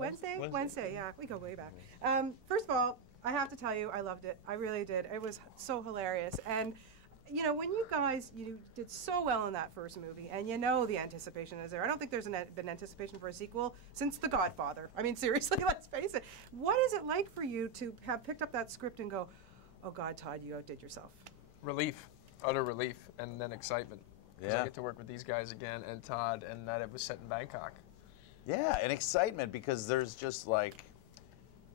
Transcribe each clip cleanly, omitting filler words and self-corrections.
Wednesday, yeah. We go way back. First of all, I have to tell you, I loved it. I really did. It was so hilarious. And, you know, when you guys, you did so well in that first movie, and you know the anticipation is there. I don't think there's been anticipation for a sequel since The Godfather. I mean, seriously, let's face it. What is it like for you to have picked up that script and go, oh, God, Todd, you outdid yourself? Relief. Utter relief. And then excitement. Because I get to work with these guys again, and Todd, and that it was set in Bangkok. Yeah, and excitement because there's just like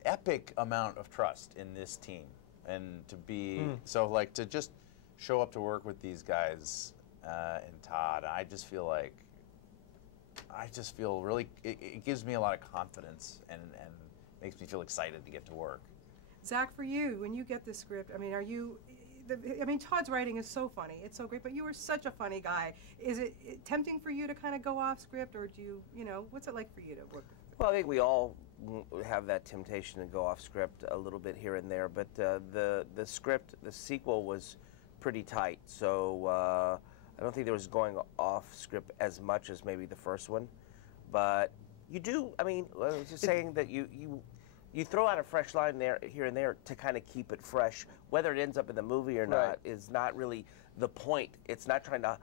epic amount of trust in this team, and to be so like to just show up to work with these guys and Todd. I just feel really. It gives me a lot of confidence and makes me feel excited to get to work. Zach, for you, when you get this script, I mean, Todd's writing is so funny. It's so great, but you are such a funny guy. Is it tempting for you to kind of go off script, or do you know, what's it like for you to work? Well, I think we all have that temptation to go off script a little bit here and there, but the script, the sequel was pretty tight, so I don't think there was going off script as much as maybe the first one. But you do, I mean, I was just saying that you throw out a fresh line there, here and there to kind of keep it fresh. Whether it ends up in the movie or not is not really the point. It's not trying to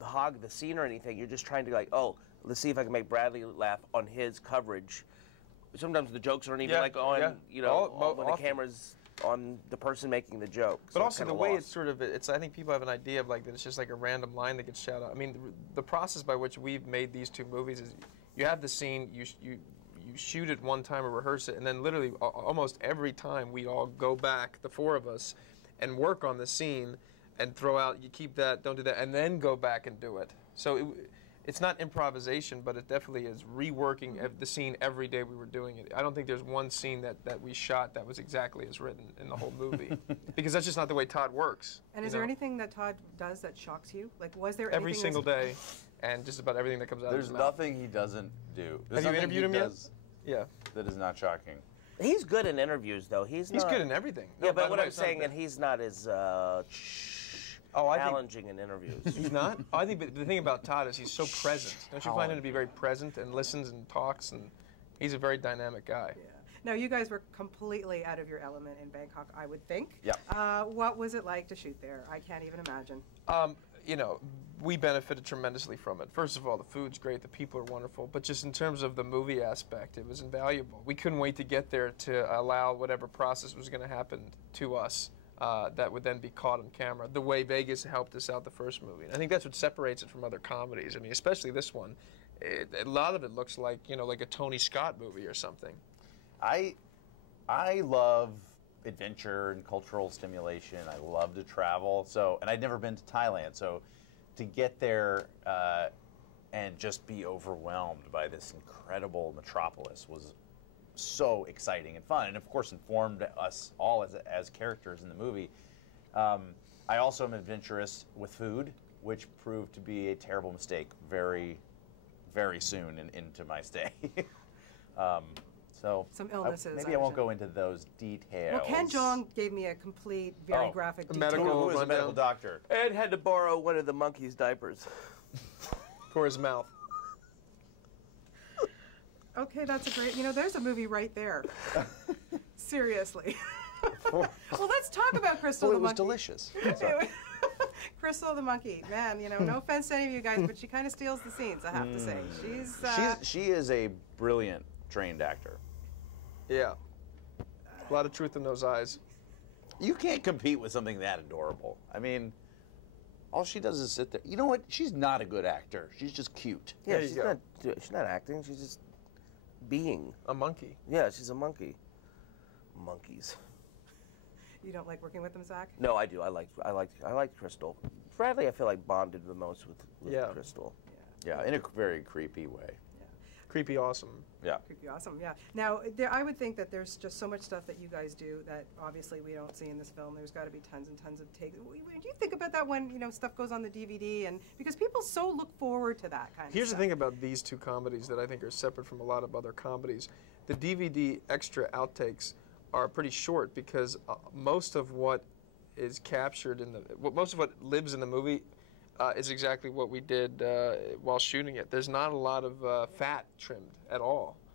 hog the scene or anything. You're just trying to like, oh, let's see if I can make Bradley laugh on his coverage. Sometimes the jokes aren't even like on, you know, when the camera's on the person making the joke. But so also the way it's sort of, I think people have an idea of like that it's just like a random line that gets shouted out. I mean, the process by which we've made these two movies is you have the scene, you shoot it one time or rehearse it, and then literally almost every time we all go back, the four of us, and work on the scene and throw out, you keep that, don't do that, and then go back and do it. So it's not improvisation, but it definitely is reworking the scene every day we were doing it. I don't think there's one scene that we shot that was exactly as written in the whole movie. Because that's just not the way Todd works. And is there anything that Todd does that shocks you? Like, was there every single day, and just about everything that comes out of his mouth. There's nothing he doesn't do. Have you interviewed him yet? Yeah. That is not shocking. He's good in interviews, though. He's good in everything. Yeah, but what I'm saying, and he's not as challenging in interviews. He's not? I think the thing about Todd is he's so present. Don't you find him to be very present and listens and talks, and he's a very dynamic guy. Yeah. Now, you guys were completely out of your element in Bangkok, I would think. Yeah. What was it like to shoot there? I can't even imagine. You know, we benefited tremendously from it. First of all, the food's great, the people are wonderful, but just in terms of the movie aspect, it was invaluable. We couldn't wait to get there to allow whatever process was going to happen to us that would then be caught on camera, the way Vegas helped us out the first movie. And I think that's what separates it from other comedies. I mean, especially this one. A lot of it looks like, you know, like a Tony Scott movie or something. I love adventure and cultural stimulation. I love to travel. And I'd never been to Thailand, so to get there and just be overwhelmed by this incredible metropolis was so exciting and fun, and of course informed us all as characters in the movie. I also am adventurous with food, which proved to be a terrible mistake very, very soon into my stay. So some illnesses. Maybe I won't go into those details. Well, Ken Jeong gave me a complete, very graphic detail. Who was a medical doctor? Ed had to borrow one of the monkey's diapers for his mouth. Okay, that's a great. You know, there's a movie right there. Seriously. Well, let's talk about Crystal the monkey. It was delicious. Crystal the monkey, man. You know, no offense to any of you guys, but she kind of steals the scenes. I have to say, she is a brilliant trained actor. Yeah, a lot of truth in those eyes. You can't compete with something that adorable. I mean, all she does is sit there. You know what? She's not a good actor. She's just cute. Yeah, she's not acting. She's just being a monkey. Yeah, she's a monkey. Monkeys. You don't like working with them, Zach? No, I do. I like Crystal. Bradley, I feel like bonded the most with Crystal. Yeah, in a very creepy way. Creepy awesome. Yeah. Creepy awesome, yeah. Now, I would think that there's just so much stuff that you guys do that obviously we don't see in this film. There's got to be tons and tons of takes. Do you think about that when, you know, stuff goes on the DVD? And because people so look forward to that kind of stuff. Here's the thing about these two comedies that I think are separate from a lot of other comedies. The DVD extra outtakes are pretty short because most of what is captured in most of what lives in the movie is exactly what we did while shooting it. There's not a lot of fat trimmed at all.